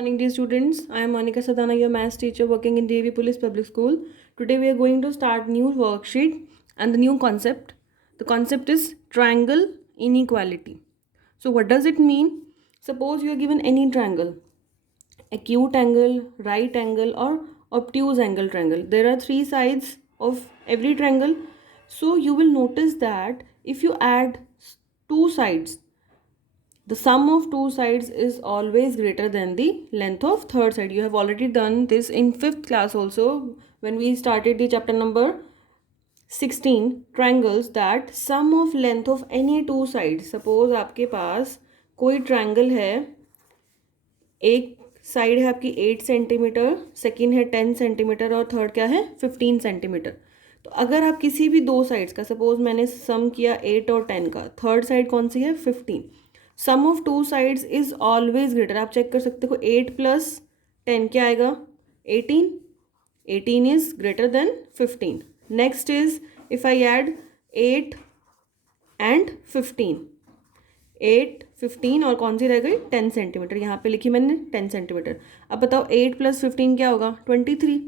Morning, dear students. I am Monica Sadana, your maths teacher working in DAV Police Public School. Today we are going to start new worksheet and the new concept. The concept is triangle inequality. So what does it mean? Suppose you are given any triangle, acute angle, right angle or obtuse angle triangle. There are three sides of every triangle. So you will notice that if you add two sides, the sum of two sides is always greater than the length of third side. You have already done this in 5th class also when we started the chapter number 16 triangles, that sum of length of any two sides. Suppose आपके पास कोई triangle है, एक side है आपकी 8 centimetre, second है 10 centimetre और third क्या है 15 सेंटीमीटर. तो अगर आप किसी भी दो साइड्स का, सपोज मैंने सम किया 8 और 10 का, थर्ड साइड कौन सी है 15, sum of two sides is always greater. आप चेक कर सकते हो 8 + 10 क्या आएगा 18. 18 is greater then 15. Next is if I add 8 and 15, 8 15 और कौन सी रह गई 10 सेंटीमीटर. यहाँ पे लिखी मैंने 10 सेंटीमीटर. अब बताओ 8 + 15 क्या होगा 23.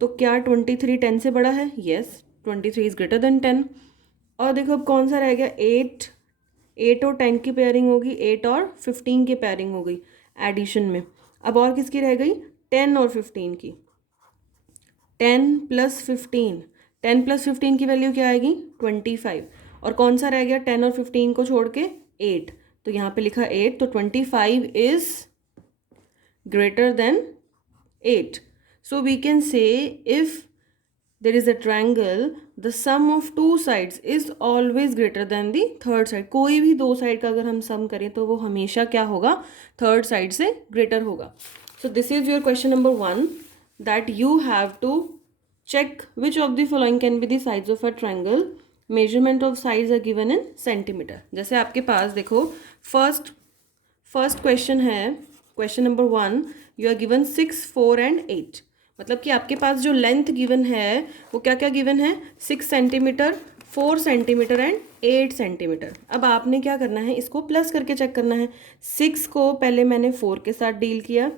तो क्या 23 10 से बड़ा है? Yes, 23 is greater then 10. और देखो अब कौन सा रह गया 8 और 10 की पेयरिंग होगी, 8 और 15 की पेयरिंग हो गई एडिशन में. अब और किसकी रह गई 10 और 15 की. 10 + 15, 10 + 15 की वैल्यू क्या आएगी 25. और कौन सा रह गया 10 और 15 को छोड़ के 8. तो यहाँ पे लिखा 8, तो 25 इज greater than 8. So we can say if there is a triangle, the sum of two sides is always greater than the third side. कोई भी दो साइड का अगर हम सम करें तो वो हमेशा क्या होगा थर्ड साइड से ग्रेटर होगा. So this is your question number 1, that you have to check which of the following can be the sides of a triangle. Measurement of sides are given in centimeter. जैसे आपके पास देखो first question है, question number 1, you are given 6 4 and 8. मतलब कि आपके पास जो length given है वो क्या क्या गिवन है 6 सेंटीमीटर, 4 सेंटीमीटर एंड 8 सेंटीमीटर. अब आपने क्या करना है, इसको प्लस करके चेक करना है. 6 को पहले मैंने 4 के साथ डील किया,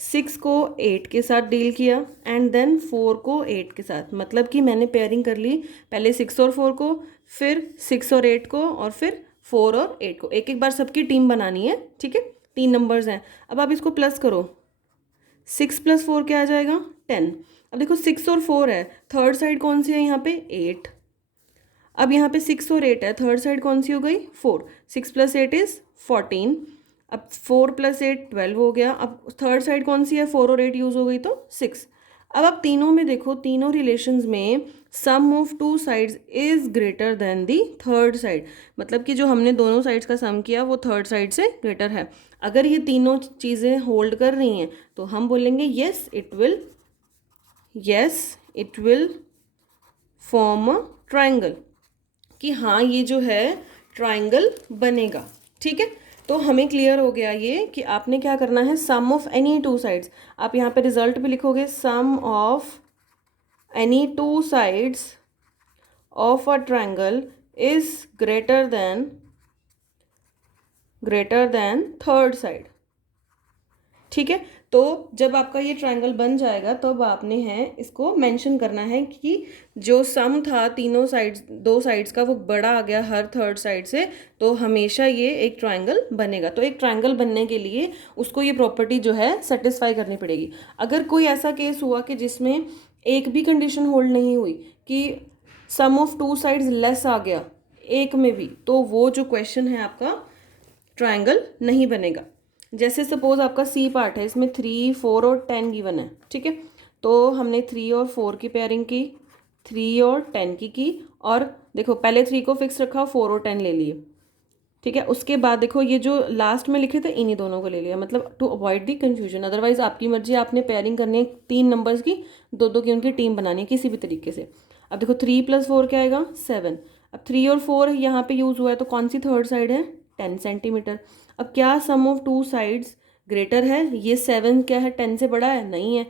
6 को 8 के साथ डील किया एंड देन 4 को 8 के साथ. मतलब कि मैंने पेयरिंग कर ली, पहले 6 और 4 को, फिर 6 और 8 को, और फिर 4 और 8 को. एक एक बार सबकी टीम बनानी है, ठीक है. 3 नंबर्स हैं. अब आप इसको प्लस करो, 6 + 4 क्या आ जाएगा 10. अब देखो 6 और 4 है, थर्ड साइड कौन सी है यहाँ पे 8. अब यहाँ पे 6 और 8 है, थर्ड साइड कौन सी हो गई 4. 6 + 8 इज 14. अब 4 + 8 12 हो गया. अब थर्ड साइड कौन सी है 4 और 8 यूज़ हो गई तो 6. अब आप तीनों में देखो, तीनों रिलेशंस में sum of two sides is greater than the third side. मतलब कि जो हमने दोनों साइड्स का सम किया वो थर्ड साइड से ग्रेटर है. अगर ये तीनों चीज़ें होल्ड कर रही हैं तो हम बोलेंगे yes it will form a triangle, कि हाँ ये जो है ट्राइंगल बनेगा. ठीक है, तो हमें क्लियर हो गया ये कि आपने क्या करना है, sum of any two sides. आप यहाँ पे रिजल्ट भी लिखोगे, sum of any two sides of a triangle is greater than third side. ठीक है, तो जब आपका ये ट्रायंगल बन जाएगा तब तो आपने है इसको मेंशन करना है कि जो सम था तीनों साइड्स, दो साइड्स का, वो बड़ा आ गया हर थर्ड साइड से, तो हमेशा ये एक ट्रायंगल बनेगा. तो एक ट्रायंगल बनने के लिए उसको ये प्रॉपर्टी जो है सेटिस्फाई करनी पड़ेगी. अगर कोई ऐसा केस हुआ कि जिसमें एक भी कंडीशन होल्ड नहीं हुई, कि sum of two sides less आ गया एक में भी, तो वो जो क्वेश्चन है आपका ट्रायंगल नहीं बनेगा. जैसे सपोज आपका सी पार्ट है, इसमें 3 4 और 10 गिवन है. ठीक है, तो हमने 3 और 4 की पेयरिंग की, 3 और 10 की, और देखो पहले 3 को फिक्स रखा, 4 और 10 ले लिए. ठीक है, उसके बाद देखो ये जो लास्ट में लिखे थे इन्हीं दोनों को ले लिया, मतलब to avoid the confusion. Otherwise आपकी मर्जी, आपने पेयरिंग करनी है 3 नंबर्स की, दो की उनकी टीम बनानी है किसी भी तरीके से. अब देखो 3 + 4 क्या आएगा 7. अब 3 और 4 यहाँ पे यूज़ हुआ है, तो कौन सी थर्ड साइड है 10 सेंटीमीटर. अब क्या सम ऑफ टू साइड्स ग्रेटर है, ये 7 क्या है 10 से बड़ा है, नहीं है,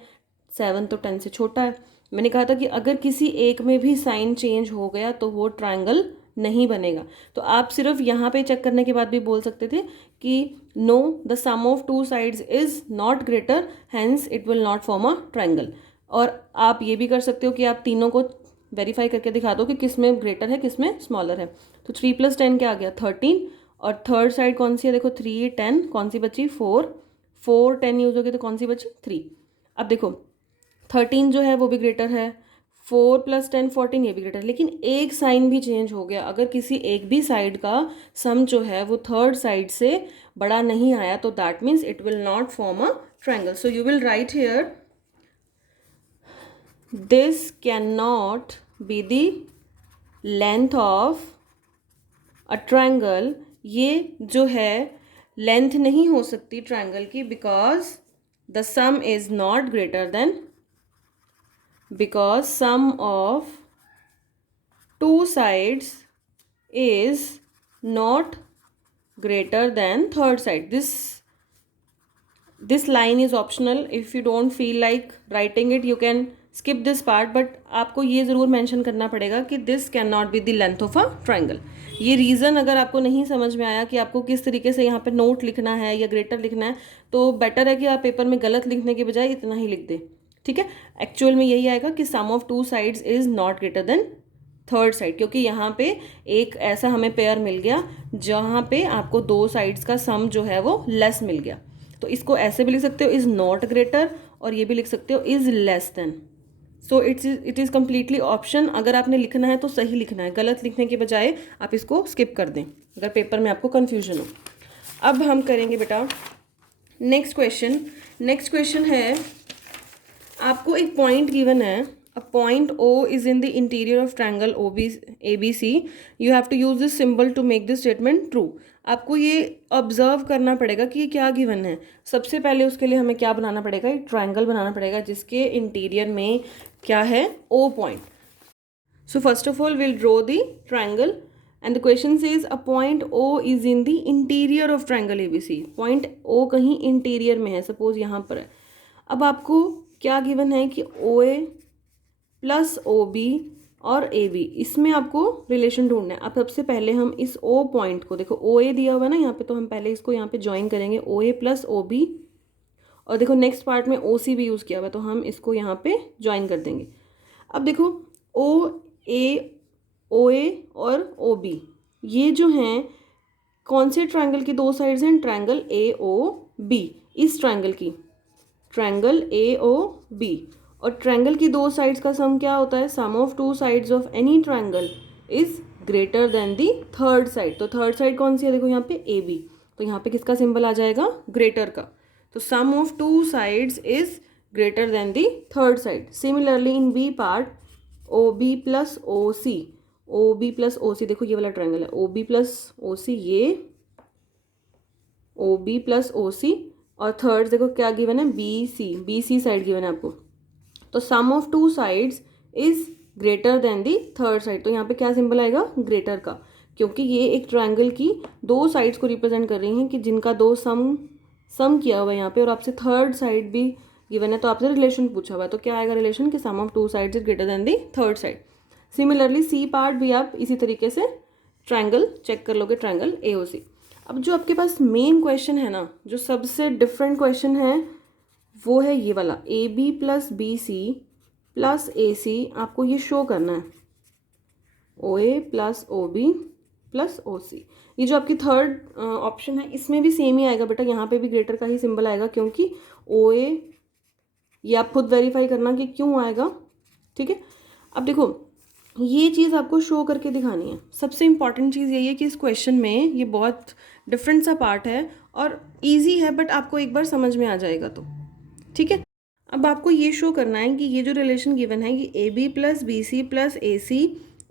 7 तो 10 से छोटा है. मैंने कहा था कि अगर किसी एक में भी साइन चेंज हो गया तो वो ट्रायंगल नहीं बनेगा। तो आप सिर्फ यहाँ पे चेक करने के बाद भी बोल सकते थे कि no, the sum of two sides is not greater, hence it will not form a triangle. और आप ये भी कर सकते हो कि आप तीनों को वेरीफाई करके दिखा दो कि किस में ग्रेटर है किस में स्मॉलर है। तो 3 + 10 क्या आ गया 13, और थर्ड साइड कौन सी है देखो 3 10, कौन सी बची 4, 4 10 यूज होगी तो कौन सी बची 3। अब देखो 13 जो है वो भी ग्रेटर है, 4 + 10 14 ये भी ग्रेटर है, लेकिन एक साइन भी चेंज हो गया। अगर किसी एक भी साइड का सम जो है वो थर्ड साइड से बड़ा नहीं आया तो that means it will not form a triangle. So you will write here this can not be the length of a triangle. ये जो है लेंथ नहीं हो सकती ट्रायंगल की, because the some is not greater then, because sum of two sides is not greater than third side. This line is optional. If you don't feel like writing it, you can skip this part, but आपको ये ज़रूर mention करना पड़ेगा कि this cannot be the length of a triangle. ये reason अगर आपको नहीं समझ में आया कि आपको किस तरीके से यहाँ पे नोट लिखना है या ग्रेटर लिखना है, तो बेटर है कि आप पेपर में गलत लिखने के बजाय इतना ही लिख दें। ठीक है, एक्चुअल में यही आएगा कि sum of two sides is not greater than third side, क्योंकि यहाँ पे एक ऐसा हमें पेयर मिल गया जहाँ पे आपको दो साइड्स का सम जो है वो लेस मिल गया। तो इसको ऐसे भी लिख सकते हो इज नॉट ग्रेटर, और ये भी लिख सकते हो is less than. So it is completely option. अगर आपने लिखना है तो सही लिखना है, गलत लिखने के बजाय आप इसको स्किप कर दें अगर पेपर में आपको कन्फ्यूजन हो। अब हम करेंगे बेटा नेक्स्ट क्वेश्चन। नेक्स्ट क्वेश्चन है, आपको एक पॉइंट गिवन है, a point O is in the interior of triangle ABC, you have to use this symbol to make this statement true. आपको ये ऑब्जर्व करना पड़ेगा कि ये क्या गिवन है। सबसे पहले उसके लिए हमें क्या बनाना पड़ेगा, एक ट्रायंगल बनाना पड़ेगा जिसके इंटीरियर में क्या है O point. So first of all will draw the triangle and the question says a point O is in the interior of triangle ABC। Point O कहीं इंटीरियर में है, सपोज यहाँ पर है। अब आपको क्या गिवन है कि OA + OB और AB, इसमें आपको रिलेशन ढूंढना है। अब सबसे पहले हम इस O पॉइंट को, देखो OA दिया हुआ है ना यहाँ पे, तो हम पहले इसको यहाँ पे ज्वाइन करेंगे OA + OB, और देखो नेक्स्ट पार्ट में OC भी यूज़ किया हुआ है तो हम इसको यहाँ पे ज्वाइन कर देंगे। अब देखो OA OA और OB ये जो हैं कौन से ट्रायंगल की दो साइड्स हैं, ट्रायंगल AOB। इस ट्रायंगल की ट्रायंगल AOB, और ट्रायंगल की दो साइड्स का सम क्या होता है, sum of two sides of any triangle is greater than the third side. तो थर्ड साइड कौन सी है, देखो यहाँ पे AB, तो यहाँ पे किसका सिंबल आ जाएगा, ग्रेटर का। तो sum of two sides is greater than the third side. Similarly in B part OB + OC, OB + OC, देखो ये वाला ट्रायंगल है OB + OC, ये OB + OC, और थर्ड देखो क्या गिवन है BC साइड गिवन है आपको। तो sum of two sides is greater than the third side, तो यहाँ पे क्या सिंबल आएगा, ग्रेटर का, क्योंकि ये एक ट्रायंगल की दो साइड्स को रिप्रेजेंट कर रही हैं कि जिनका दो सम किया हुआ है यहाँ पे, और आपसे थर्ड साइड भी गिवन है तो आपसे रिलेशन पूछा हुआ है, तो क्या आएगा रिलेशन कि sum of two sides is greater than the third side. Similarly C part भी आप इसी तरीके से ट्रायंगल चेक कर लोगे, ट्रायंगल AOC। अब जो आपके पास मेन क्वेश्चन है ना, जो सबसे डिफरेंट क्वेश्चन है, वो है ये वाला AB + BC + AC। आपको ये शो करना है OA + OB + OC। ये जो आपकी थर्ड ऑप्शन है इसमें भी सेम ही आएगा बेटा, यहाँ पे भी ग्रेटर का ही सिंबल आएगा, क्योंकि OA, ये आप खुद वेरीफाई करना कि क्यों आएगा। ठीक है, अब देखो ये चीज़ आपको शो करके दिखानी है। सबसे इंपॉर्टेंट चीज़ यही है कि इस क्वेश्चन में ये बहुत डिफरेंट सा पार्ट है और इजी है, बट आपको एक बार समझ में आ जाएगा तो ठीक है। अब आपको ये शो करना है कि ये जो रिलेशन गिवन है कि AB + BC + AC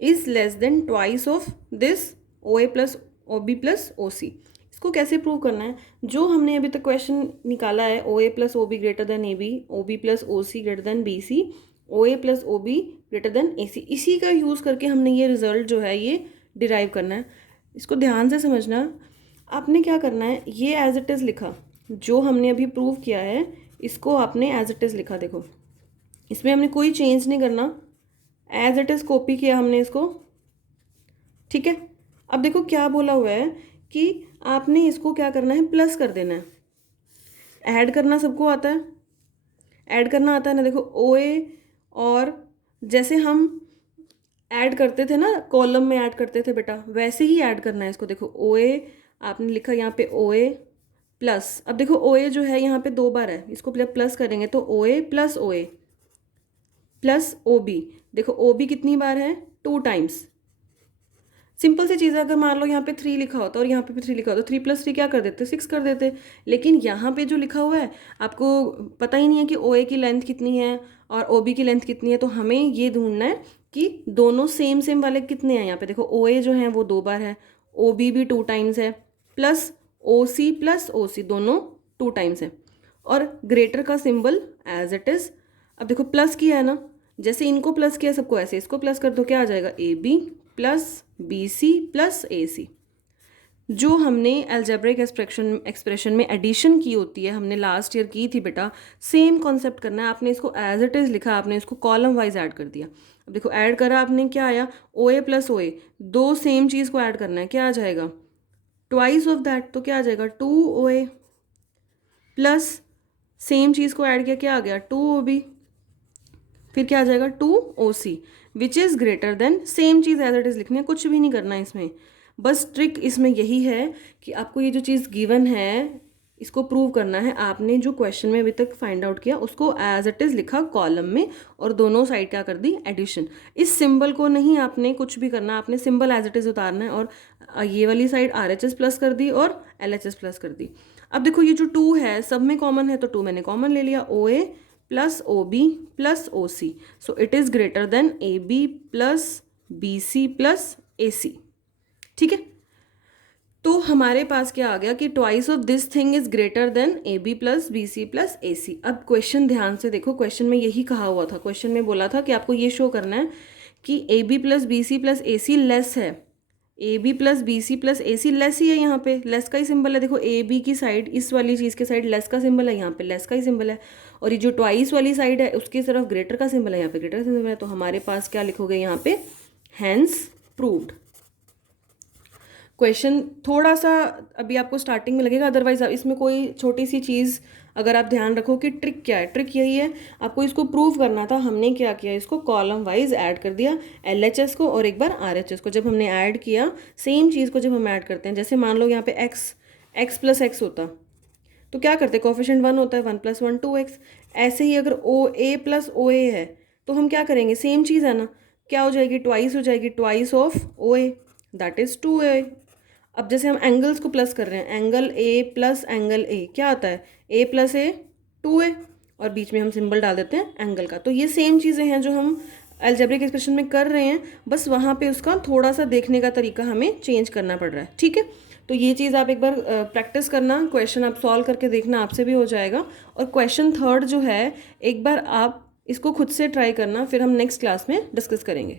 is less than twice of this OA + OB + OC। इसको कैसे प्रूव करना है, जो हमने अभी तक क्वेश्चन निकाला है OA + OB greater than AB, OB + OC greater than BC, OA + OB greater than AC, इसी का यूज़ करके हमने ये रिजल्ट जो है ये डिराइव करना है। इसको ध्यान से समझना। आपने क्या करना है, ये एज इट इज़ लिखा, जो हमने अभी प्रूव किया है इसको आपने एज इट इज़ लिखा। देखो इसमें हमने कोई चेंज नहीं करना, एज इट इज़ कॉपी किया हमने इसको, ठीक है। अब देखो क्या बोला हुआ है कि आपने इसको क्या करना है, प्लस कर देना है। ऐड करना सबको आता है, ऐड करना आता है ना। देखो ओ ए, और जैसे हम ऐड करते थे ना, कॉलम में ऐड करते थे बेटा, वैसे ही ऐड करना है इसको। देखो ओ ए आपने लिखा यहाँ पे ओ ए प्लस, अब देखो ओ ए जो है यहाँ पे 2 बार है, इसको प्लस करेंगे तो ओ A plus O A plus O B. देखो ओ बी कितनी बार है, 2 टाइम्स। सिंपल सी चीज़ है, अगर मान लो यहाँ पे 3 लिखा होता और यहाँ पे भी 3 लिखा होता, 3 + 3 क्या कर देते, 6 कर देते। लेकिन यहाँ पे जो लिखा हुआ है आपको पता ही नहीं है कि ओ ए की लेंथ कितनी है और ओ बी की लेंथ कितनी है, तो हमें ये ढूंढना है कि दोनों सेम सेम वाले कितने हैं। यहाँ पे देखो ओ ए जो है वो 2 बार है, ओ बी भी 2 टाइम्स है, प्लस ओ सी दोनों 2 टाइम्स है, और ग्रेटर का सिंबल एज इट इज़। अब देखो प्लस किया है ना, जैसे इनको प्लस किया सबको, ऐसे इसको प्लस कर दो, क्या आ जाएगा, A B plus B C plus A C. जो हमने अलजेब्रिक एक्सप्रेशन में एडिशन की होती है, हमने लास्ट ईयर की थी बेटा, सेम कॉन्सेप्ट करना है। आपने इसको एज इट इज़ लिखा, आपने इसको कॉलम वाइज ऐड कर दिया। अब देखो ऐड करा आपने, क्या आया, ओ A plus O A, 2 same चीज़ को ऐड करना है, क्या आ जाएगा, ट्वाइस ऑफ दैट, तो क्या आ जाएगा 2 ओ ए प्लस सेम चीज़ को ऐड किया, क्या आ गया 2 ओ बी, फिर क्या आ जाएगा 2 O C which is greater than, same चीज़ एज इट इज़ लिखनी है, कुछ भी नहीं करना है इसमें। बस ट्रिक इसमें यही है कि आपको ये जो चीज़ गिवन है इसको प्रूव करना है। आपने जो क्वेश्चन में अभी तक फाइंड आउट किया उसको एज इट इज़ लिखा कॉलम में, और दोनों साइड क्या कर दी, एडिशन। इस सिंबल को नहीं आपने कुछ भी करना, आपने सिंबल एज इट इज़ उतारना है, और ये वाली side R H S plus कर दी और एल एच एस प्लस कर दी। अब देखो ये जो 2 है सब में कॉमन है, तो 2 मैंने कॉमन ले लिया, O A plus O B plus O C, so it is greater than A B plus B C plus A C. ठीक है, तो हमारे पास क्या आ गया कि twice of this thing is greater than A B plus B C plus A C. अब क्वेश्चन ध्यान से देखो, क्वेश्चन में यही कहा हुआ था, क्वेश्चन में बोला था कि आपको ये शो करना है कि A B plus B C plus A C less है, A B plus B C plus A C less ही है, यहाँ पे लेस का ही सिंबल है। देखो ए बी की साइड, इस वाली चीज़ के साइड लेस का सिंबल है, यहाँ पे लेस का ही सिंबल है, और ये जो ट्वाइस वाली साइड है उसकी तरफ ग्रेटर का सिंबल है, यहाँ पे ग्रेटर का सिंबल है। तो हमारे पास क्या लिखोगे यहाँ पे, हैंस प्रूव्ड। क्वेश्चन थोड़ा सा अभी आपको स्टार्टिंग में लगेगा, अदरवाइज इसमें कोई छोटी सी चीज़ अगर आप ध्यान रखो कि ट्रिक क्या है, ट्रिक यही है, आपको इसको प्रूव करना था। हमने क्या किया, इसको कॉलम वाइज ऐड कर दिया, एल एच एस को और एक बार आर एच एस को। जब हमने ऐड किया, सेम चीज़ को जब हम ऐड करते हैं, जैसे मान लो यहाँ पे एक्स प्लस एक्स होता, तो क्या करते, कोफिशिएंट 1 होता है, 1 + 1 2x। ऐसे ही अगर ओ ए प्लस ओ ए है तो हम क्या करेंगे, सेम चीज़ है ना, क्या हो जाएगी, ट्वाइस हो जाएगी, twice of O A that is 2a। अब जैसे हम एंगल्स को प्लस कर रहे हैं, angle A plus angle A क्या आता है, ए प्लस ए 2a, और बीच में हम सिंबल डाल देते हैं एंगल का। तो ये सेम चीज़ें हैं जो हम अलजेब्रिक एक्सप्रेशन में कर रहे हैं, बस वहाँ पे उसका थोड़ा सा देखने का तरीका हमें चेंज करना पड़ रहा है। ठीक है, तो ये चीज़ आप एक बार प्रैक्टिस करना, क्वेश्चन आप सॉल्व करके देखना, आपसे भी हो जाएगा। और क्वेश्चन 3 जो है, एक बार आप इसको खुद से ट्राई करना, फिर हम नेक्स्ट क्लास में डिस्कस करेंगे।